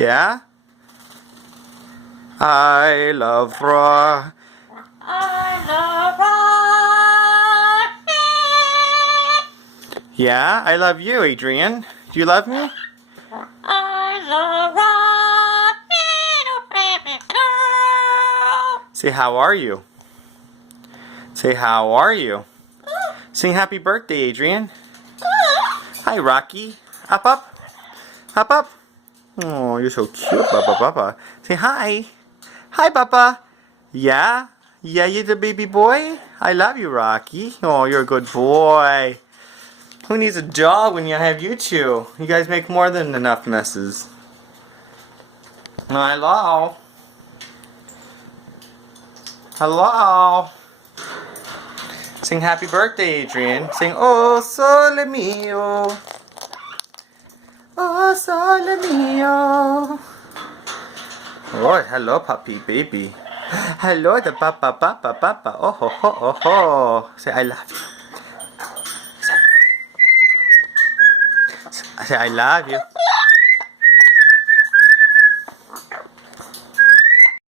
Yeah? I love Rocky. I love Rocky. Yeah, I love you, Adrian. Do you love me? I love Rocky. Say, how are you? Say, how are you? Sing happy birthday, Adrian. Hi, Rocky. Up, up. Up, up. Oh, you're so cute, Papa, Papa. Say hi. Hi, Papa. Yeah? Yeah, you the baby boy? I love you, Rocky. Oh, you're a good boy. Who needs a dog when you have you two? You guys make more than enough messes. Hello? Hello? Sing happy birthday, Adrian. Sing, oh, sole mio. Oh, sole mio. Oh, hello, puppy baby. Hello, the papa, papa, papa. Oh, ho, ho, oh, ho. Say, I love you. Say, I love you.